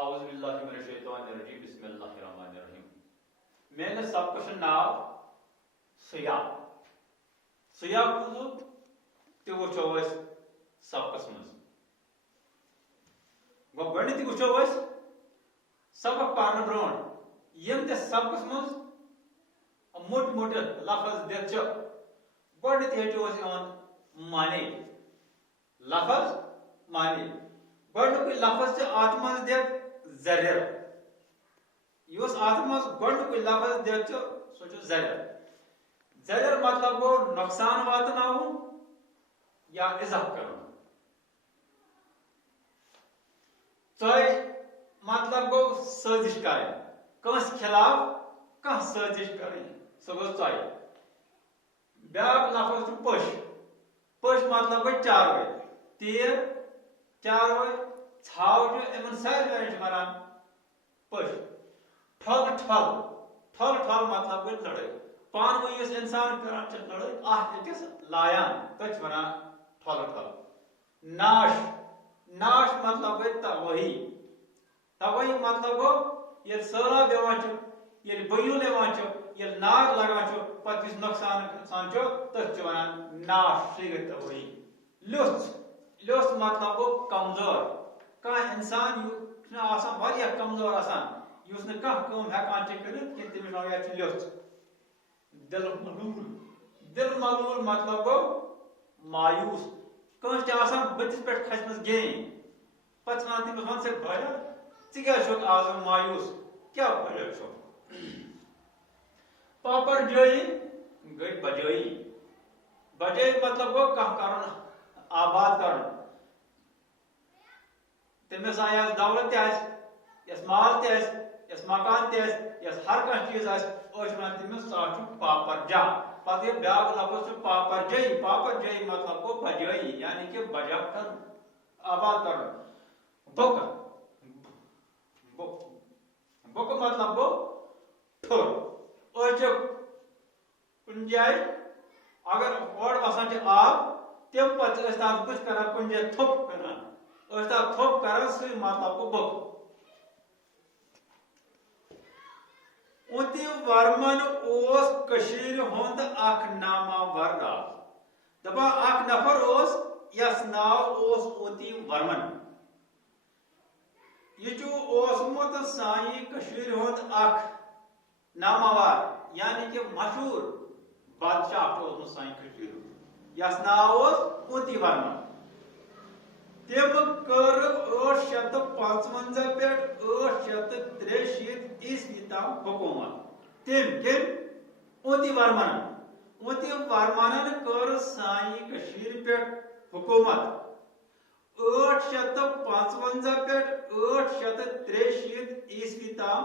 اعوذ باللہ من الشیطان الرجیم بسم اللہ الرحمن الرحیم میرے سبقس ناو سیاح سیاح کھوزو تہ وچھو اس سبقس مز گو گۄڈنیٚتھٕے وچھو أسۍ سبق پرنہٕ برونٛٹھ یم تہِ سبقس مز موٚٹ موٚٹ لفظ دِتھ چھِ گۄڈنیٚتھٕے ہیٚچھو أسۍ یِہُنٛد معنے لفظ معنے گۄڈنیُکُے لفظ چھِ اتھ منٛز دِتھ زریر یُس اتھ منٛز گۄڈنیُکُے لفظ دِتھ چھُ سُہ چھُ زریر زریر مطلب گوٚو نۄقصان واتناوُن یا اِزا کرُن ژۄے مطلب گوٚو سٲزش کرٕنۍ کٲنٛسہِ خلاف کانٛہہ سٲزش کرٕنۍ سۄ گوٚو ژۄے بیاکھ لفظ چھُ پٔش پٔش مطلب گوٚو چاروٲے تیٖر چاروٲے ژھاو چھُ یِمن سارنٕے چھِ ونان پٔش ٹھۄل ٹھۄل ٹھۄل ٹھۄل مطلب گوٚو لڑٲے پانہٕ ؤنۍ یُس انسان کران چھِ لڑٲے اکھ أکِس لایان تتھ چھِ ونان ٹھۄل ٹھۄل ناش ناش مطلب گوٚو تبٲہی تبٲہی مطلب گوٚو ییٚلہِ سہلاب یِوان چھُ ییٚلہِ بٔیُل یِوان چھُ ییٚلہِ ناگ لگان چھُ پتہٕ یُس نۄقصان گژھان چھُ تٔتھۍ چھِ ونان ناش سُے گٔے تبٲہی لیوٚژھ لیوٚژھ مطلب گوٚو کمزور کانٛہہ انسان یُس چھُنہٕ آسان واریاہ کمزور آسان یُس نہٕ کانٛہہ کٲم ہیٚکان چھُ کٔرِتھ کینٛہہ تٔمِس ونان یتھ چھُ لیوٚژھ دل ملوٗل دل ملوٗل مطلب گوٚو مایوٗس کٲنٛسہِ چھِ آسان بٕتھِس پٮ۪ٹھ کھسمٕژ گیٚنۍ پتہٕ چھِ ونان تٔمِس ون سا بھیا ژٕ کیٛازِ چھُکھ آز مایوٗس کیٛاہ وجہ چھُ پاپر جٲیی گٔے بجٲیی بجٲیی مطلب گوٚو کانٛہہ کرُن آباد کرُن تٔمِس آسہِ یس دولت تہِ آسہِ یس مال تہِ آسہِ یس مکان تہِ آسہِ یس ہر کانٛہہ چیٖز آسہِ أسۍ چھِ ونان تٔمِس ژٕ چھُکھ پاپر جا پتہٕ یہِ بیاکھ لفظ چھُ پاپر جٲیی مطلب گوٚو بجٲیی یعنی کہ بجا کرُن آباد کرُن بُکہٕ بُکہٕ مطلب گوٚو ٹھوٚر أسۍ چھِ کُنہِ جایہِ اگر اورٕ وسان چھِ آب تمہِ پتہٕ چھِ أسۍ تتھ بٕتھِ کران کُنہِ جایہِ تھوٚپ کران أسۍ تتھ تھوٚپ کران سُے مطلب گوٚو بُکہٕ اوتی ورمن اوس کٔشیٖرِ ہُنٛد اکھ ناماور راز دپان اکھ نفر اوس یس ناو اوس اوتی ورمن یہ چھُ اوسمُت سانہِ کٔشیٖرِ ہُنٛد اکھ ناماوار یعنی کہ مشہوٗر بادشاہ چھُ اوسمُت سانہِ کٔشیٖرِ ہُنٛد یس ناو اوس اوتی ورمن تٔمۍ کٔر 855 پٮ۪ٹھ 863 عیسوی تام حکوٗمت تٔمۍ اوتی ورمنن کٔر سانہِ کٔشیٖرِ پٮ۪ٹھ حکوٗمت 855 پٮ۪ٹھ 863 عیسوی تام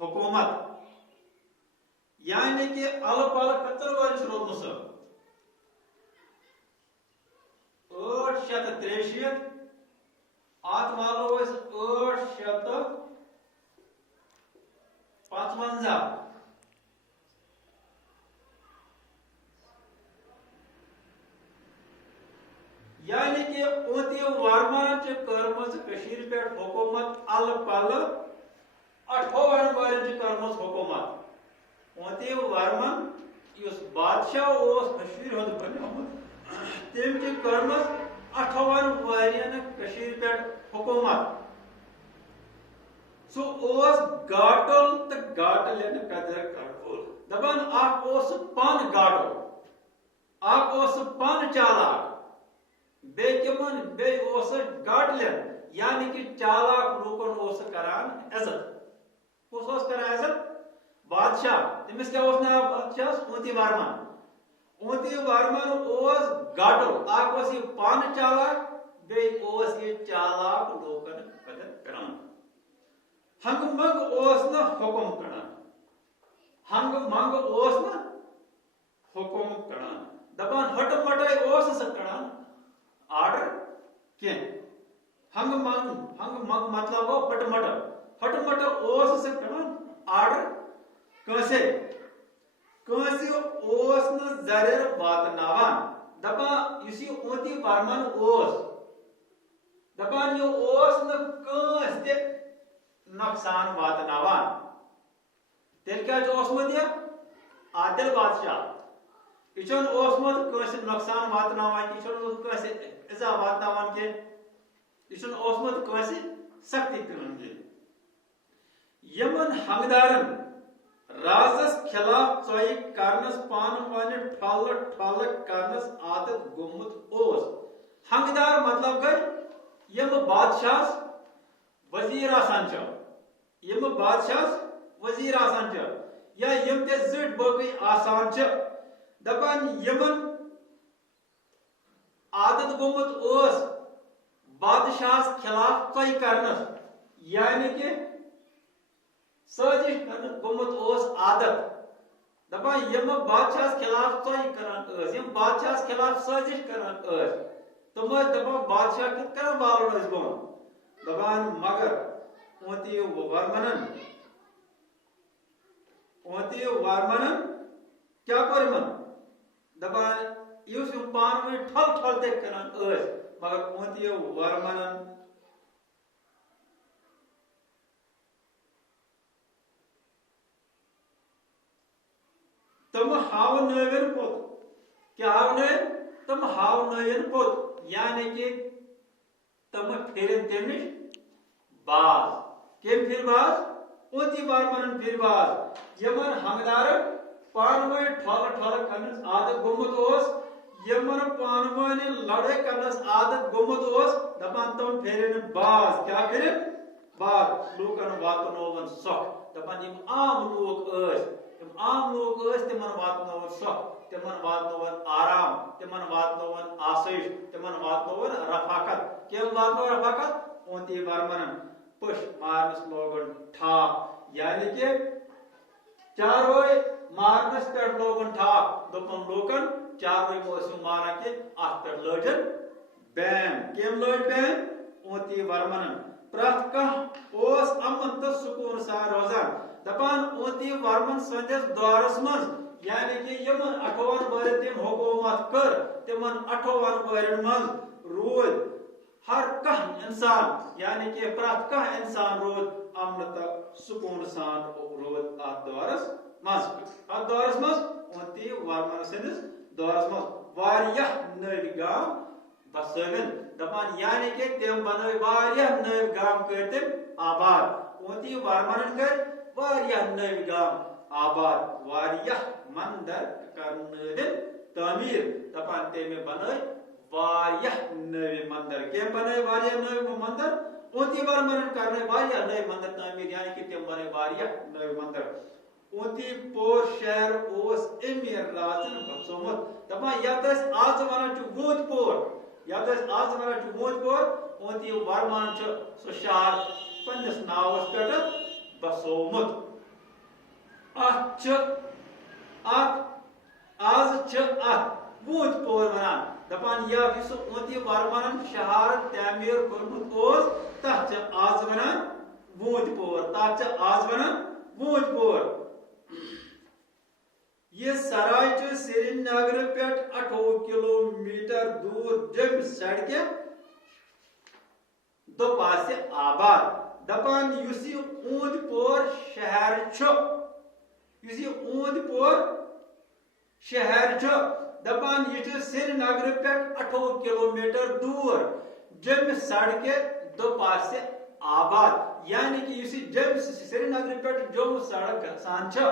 حکوٗمت یعنی کہ الہٕ پلہٕ کٔژن ؤرۍ چھُ روٗدمُت سُہ 863 اتھ والو أسۍ 855 یعنی کہ اوتی ورمن چھِ کٔرمٕژ کٔشیٖرِ پٮ۪ٹھ حکوٗمت الہٕ پلہٕ 58 ؤرین چھِ کٔرمٕژ حکوٗمت اوتی ورمن یُس بادشاہ اوس کٔشیٖرِ ہُنٛد بنیومُت تٔمۍ چھِ کٔرمٕژ 58 ؤرین کٔشیٖرِ پٮ۪ٹھ حکوٗمت سُہ اوس گاٹُل تہٕ گاٹلٮ۪ن قدر کڑوُل دپان اکھ اوس سُہ پانہٕ گاٹُل اکھ اوس سُہ پانہٕ چالاک بیٚیہِ کِمن بیٚیہِ اوس سُہ گاٹلٮ۪ن یعنی کہ چالاک لوٗکن اوس سُہ کران عزت کُس اوس کران عزت بادشاہ تٔمِس کیٛاہ اوس ناو بادشاہس اوتی ورمن اوتی ورمن اوس گاٹُل اکھ اوس یہِ پانہٕ چالاک بیٚیہِ اوس یہِ چالاک لوٗکن قدر کران ہنگہٕ منگہٕ اوس نہٕ حُکُم کڑان ہنگہٕ منگہٕ اوس نہٕ حُکُم کڑان دپان ہٹہٕ مٹے اوس نہٕ سُہ کڑان آرڈر کینٛہہ ہنگہٕ منگہٕ مطلب گوٚو ہٹہٕ مٹہٕ اوس نہٕ سُہ کڑان آرڈر کٲنٛسہِ اوس نہٕ زریر واتناوان دپان یُس یہِ اوتی ورمن اوس دپان یہِ اوس نہٕ کٲنٛسہِ تہِ نقصان واتناوان تیل کیا اوسمت یہ عادل بادشاہ یہ اوسمت کس نقصان واتناوان یہ کس ایزا واتناوان کی یہ اوسمت کس سختی کرن کی یمن حقدارن رازس خلاف ژوٚیہِ کرنس پانہٕ ونہِ ٹھۄلہٕ ٹھۄلہٕ کرنس عادت گوٚمُت اوس حقدار مطلب گٔے یم بادشاہس وزیر آسان چھِ یم بادشاہس وزیر آسان چھِ یا یم تہِ زٕٹۍ بٲقٕے آسان چھِ دپان یمن عادت گوٚمُت اوس بادشاہس خلاف ژوٚیہِ کرنس یعنی کہ سازش گوٚمُت اوس عادت دپان یم بادشاہس خلاف ژوٚیہِ کران یم بادشاہس خلاف سازش کران تم دپان بادشاہ کت کران والُن بون دپان مگر اونتی وارمنن کیا کوٚر دپان یُس یم پانہٕ ؤنۍ ٹھۄل ٹھۄل تہِ کران مگر اونتی وارمنن تم ہاونٲوِن پوٚت کیا ہاونٲوِن تم ہاونٲوِن پوٚت یعنی کہ تم پھرن تم نش باز کم پھر باز اونتی وارمنن پھر باز یمن حقدارن پانہٕ ؤنۍ ٹھۄلہٕ ٹھۄلہٕ کرنس عادت گوٚمُت اوس یمن پانہٕ ؤنۍ لڑٲے کرنس عادت گوٚمُت اوس دپان تم پھرن باز کیا پھرن باز لوٗکن واتنووُن سۄکھ دپان یم عام لوٗکھ یم عام لوگ تمن واتنوون سۄکھ تمن واتنوون آرام تمن واتنوون آسٲیش تمن واتنوون رفاقت کم واتنو رفاقت اونتی ورمنن پش مارنس لوگن ٹھاک یعنی کہ چاروے مارنس پہ لوگن ٹھاک دپن لوکن چاروے موسیو مارا کہ ات پہ لجن بین کم لج بین اونتی ورمنن پرت کھانا امن تو سکون سان روزان دپان اونتی ورمن سندس دورس مز یعنی کہ یمن 58 ورن تم حکومت کر تمن 58 ورن مز رود ہر کھانا انسان یعنی کہ پرت کھانا انسان رود امن تو سکون سان رود ات دورس مز اونتی ورمن سندس دورس مز واریاہ نوِ گام بسٲوِن دپان یعنی کہ تم بنٲے واریاہ نوِ گام کٔرۍ تم آباد اونتی ورمنن کر واریاہ نوِ گام آباد واریاہ مندر کرنٲوِن تعمیٖر دپان تمہِ بنٲے واریاہ نوِ مندر کٔمۍ بنٲے واریاہ نوِ مندر اونتی ورمنن کرنٲے واریاہ نوِ مندر تعمیٖر یعنی کہ تم بنٲے واریاہ نوِ مندر اونتی پور شہر اوس امی رازن بسومت دپان یتھ أسۍ آز ونان چھِ ووٗنٛتۍ پور یتھ أسۍ آز ونان چھِ ووٗنٛتۍ پور اونتی ورمن چھُ سُہ شہر پننس ناوس پٮ۪ٹھ بسومت آز ووٗنٛتۍ پور ونان دپان یُس اونتی ورمنن شہر تعمیٖر کوٚرمُت تتھ چھِ آز ونان ووٗنٛتۍ پور تتھ چھِ آز ونان ووٗنٛتۍ پور یہ سراے چھُ سری نگر پٮ۪ٹھ 28 کلومیٹر دور جمہِ سڑکہِ دوپاسہِ آباد دپان یُس یہ اوٗنٛتۍ پور شہر چھُ یُس یہ اوٗنٛتۍ پور شہر چھُ دپان یہ چھُ سری نگر پٮ۪ٹھ 28 کلومیٹر دور جمہِ سڑکہِ دوپاسہِ آباد یعنی کہ یُس یہ سری نگر پٮ۪ٹھ جوٚم سڑک گژھان چھِ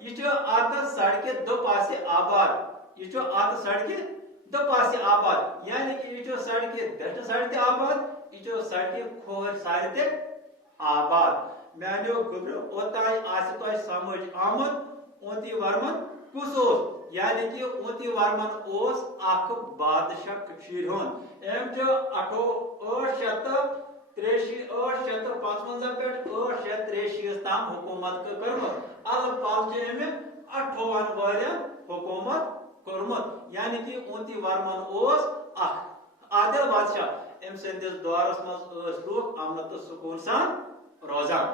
یہ چھُ اتھ سڑکہِ دوپاسہِ آباد یہ چھُ اتھ سڑکہِ دوپاسہِ آباد یعنی کہ یہ چھُ سڑکہِ دٔچھنہِ سایڈٕ تہِ آباد یہ چھُ سڑکہِ کھوورِ سایڈٕ تہِ آباد میانیو گوٚبریو اوتانۍ آسہِ تۄہہِ سمجھ آمُت اونتی ورمن کُس اوس یعنی کہ اونتی ورمن اوس اکھ بادشاہ کٔشیٖرِ ہُنٛد أمۍ چھُ 855 پٮ۪ٹھ 863 تام حکومت کٔرمٕژ الہٕ پل چھِ أمۍ 58 ؤرین حکومت کوٚرمُت یعنی کہ اونتی ورمن اوس اکھ عادل بادشاہ أمۍ سٕنٛدِس دورس منٛز ٲسۍ لوٗکھ امن تہٕ سکوٗن سان روزان